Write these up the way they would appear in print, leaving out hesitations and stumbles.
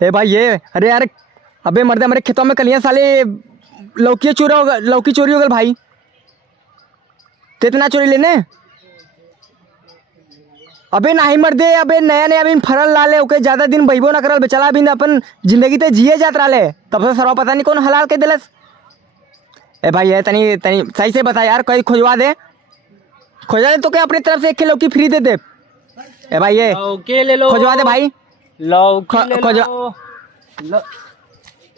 ए भाई ये, अरे यार अबे मर्दे हमारे खेतों में कलियां साले लौकी चोरी हो गल भाई। तो इतना चोरी लेने अबे नहीं मर्दे, अबे नया नया अभी फरल लाले ओके ज्यादा दिन बहिबो ना करल बेचला अभी अपन जिंदगी ते जिए जात रहा तब से सरवा पता नहीं कौन हलाल के दिलस। ए भाई ये तनी तनी सही से बता यार, कहीं खोजवा दे तो क्या अपनी तरफ से एक लौकी फ्री दे दे। ए भाई ये लौकी ले लो, खोजवा दे भाई लौकी ले लो।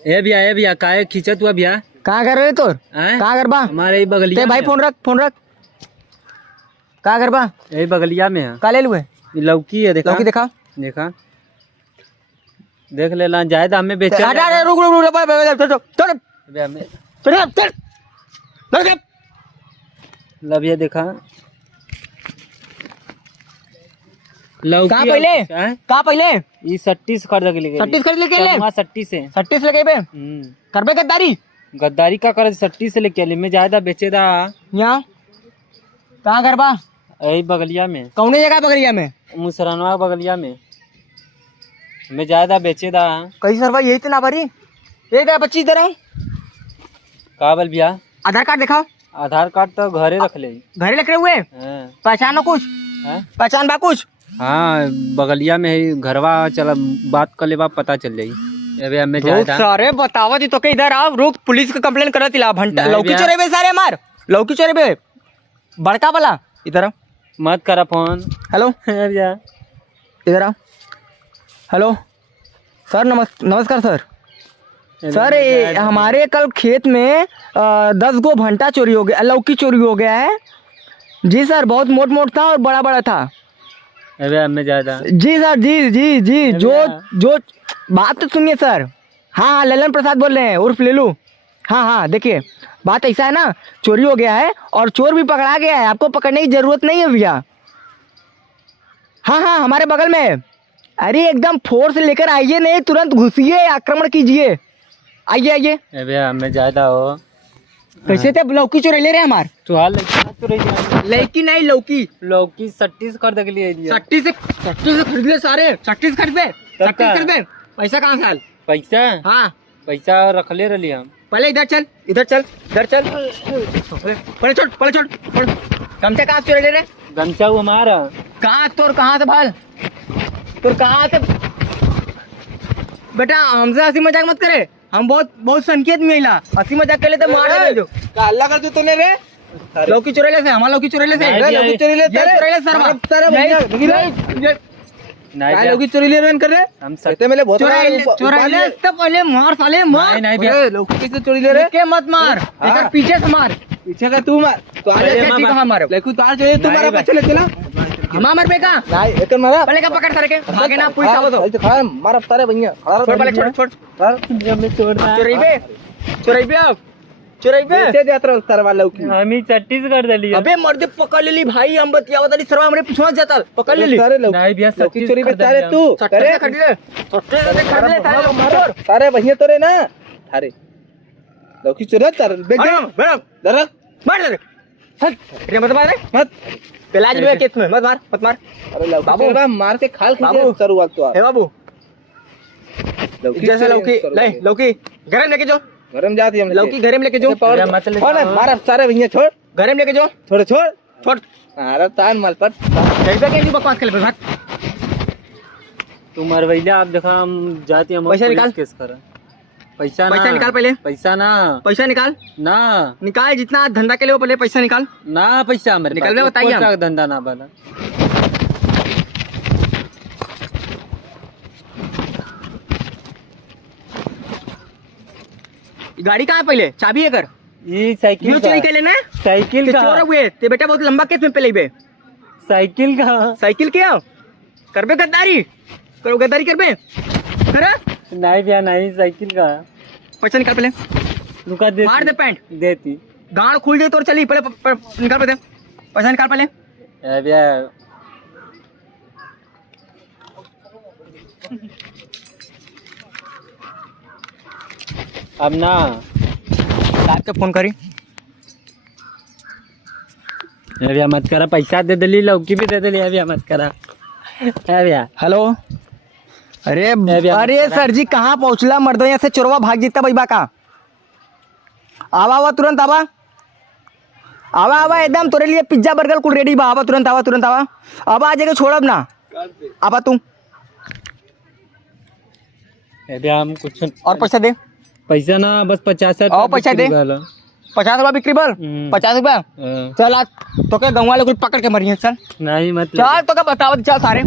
ए भैया काहे खींचत हुआ भैया? कहाँ कर रहे तोर? कहाँ कर बा? हमारे ही बगलिया ते भाई फोन रख कहाँ कर बा? यही बगलिया में है। का ले लुए? लौकी है, देखा लौकी देखा देख लेना जाए तो हमें बेचे। लविया देखा लौकी कहाँ पहले ये 36 खरीद के लेके 36 खरीद लेके ले 36 लेके बे करबे गद्दारी का कर 36 से लेके ले में ज्यादा बेचे दा। यहाँ कहाँ कर बा? यही बगलिया में। कौने जगह बगलिया में? मुसरनवा बगलिया में मैं ज्यादा बेचे दा। कहीं सर भाई यही तो ना भरी ये 25 दे रहा हूँ। काबल भैया आधार कार्ड दिखाओ। आधार कार्ड तो घरे रख ले। घरे रखे हुए पहचानो कुछ? पहचान बा कुछ? हाँ बगलिया में ही घरवा, चला बात कर ले, पता चल जाई। अबे हमें सारे बतावा दी तो के इधर आओ, रुक पुलिस को कंप्लेन करा तिला भंटा लौकी चोरी बे सारे मार लौकी चोरी बे बड़का वाला इधर आओ। मत करा फोन। हेलो भैया इधर आओ। हेलो सर नमस्कार सर हमारे कल खेत में 10 गो भंटा चोरी हो गया, लौकी चोरी हो गया है जी सर। बहुत मोट था और बड़ा था। अबे हमें ज्यादा जी सर जी जो बात तो सुनिए सर। हाँ ललन प्रसाद बोल रहे हैं उर्फ लेलू। हाँ देखिए बात ऐसा है ना, चोरी हो गया है और चोर भी पकड़ा गया है, आपको पकड़ने की जरूरत नहीं है भैया। हाँ हमारे बगल में है। अरे एकदम फोर्स लेकर आइए, नहीं तुरंत घुसिए, आक्रमण कीजिए। आइए। अबे हमें ज्यादा हो कैसे थे लौकी चोरी ले रहे हैं हमारे? तू हाल लौकी नहीं लौकी 36 कर दे लिए 36 से खरीद ले सारे 36 खरीद दे। पैसा कहाँ से? पैसा हाँ पैसा रख ले रही हम। पहले इधर चल पहले छोड़ गमछा कहाँ से चोरी ले रहे? गमछा वो हमारा कहाँ से भाल तोर कहाँ से? बेटा हमसे हंसी मजाक मत करे, हम बहुत संकेत में हिला हंसी मजाक कर ले तो मार दे। जो अल्लाह कर तूने रे लौकी चोरी ले से हमारा लौकी चोरी ले सर लौकी चोरी ले रहे कर रहे हम सकते मेले बहुत चोरी ले तो पहले मार साले मार। नहीं लौकी से चोरी ले रहे के मत मार, इधर पीछे से मार। पीछे का तू मार तो ठीक मारो लेकिन तार चाहिए तुम्हारा पीछे लेके ना हमार पे का नहीं एक मारा पहले का पकड़ सर के भागे ना पुलिस आओ तो खा मार तारे भैया छोड़ पहले छोड़ हमें चोरी पे से यात्रा तार वाला लौकी हम ही 36 कर दली। अबे मर्दे पकड़ ले ली भाई, हम बतियावत वाली सरवा हमरे पीछे जाता पकड़ ले ली। सारे नहीं भैया लौकी चोरी पे तारे तू करे खड़ ले तारे भैया तोरे ना थारे लौकी चोरी तार बेग दे मार दे रे मत मार मत पेलाज में केस में मत मार। अरे लौकी बाबू मार के खाल खींचे सरुआत तो हे बाबू जैसे लौकी गरम लेके जो गरम जाती हम लौकी घर में लेके जो कौन है मारा सारे भैया छोड़ घर में लेके जो छोड़ अरे तान माल पर कैसे के बकवास कर भाग। तू मरवैला आप देखा हम जाती हम पैसा निकाल केस कर। पैसा निकाल पहले पैसा निकाल जितना धंधा के लिए पहले पैसा निकाल ना पैसा हमारे निकाल बताइए धंधा ना वाला। गाड़ी कहाँ है पहले चाबी है कर ये साइकिल चोरी के लेना साइकिल का चोर हुए ते बेटा बहुत लंबा केस में पहले बे साइकिल क्या करबे गद्दारी करबे करे नहीं भैया नहीं साइकिल का पैसा निकाल पहले रुका दे मार दे पैंट देती गाड़ खुल जाए तो चली पहले निकाल पहले पैसा निकाल पहले भैया अब ना साहब के फोन करी भैया मत करा पैसा दे दिली लौकी भी दे दिली भैया मत करा भैया। हेलो अरे भैया, अरे सर जी कहाँ पहुँचला मर्दो, यहाँ से चोरवा भाग जीता भाई बा का। आवा आवा तुरंत आवा, आवा आवा एकदम तोरे लिए पिज्जा बर्गर कुल रेडी बा। आवा तुरंत आवा, तुरंत आवा, आवा आ जाके छोड़ब ना। आवा तू ए भैया हम कुछ और पैसा दे। पैसा ना बस 50 और पैसा दे। 50 रुपया बिक्री बोल, 50 रुपया। चल आज तो क्या गाँव वाले कुछ पकड़ के मरिए चल। नहीं मत चल तो क्या बताओ चल सारे।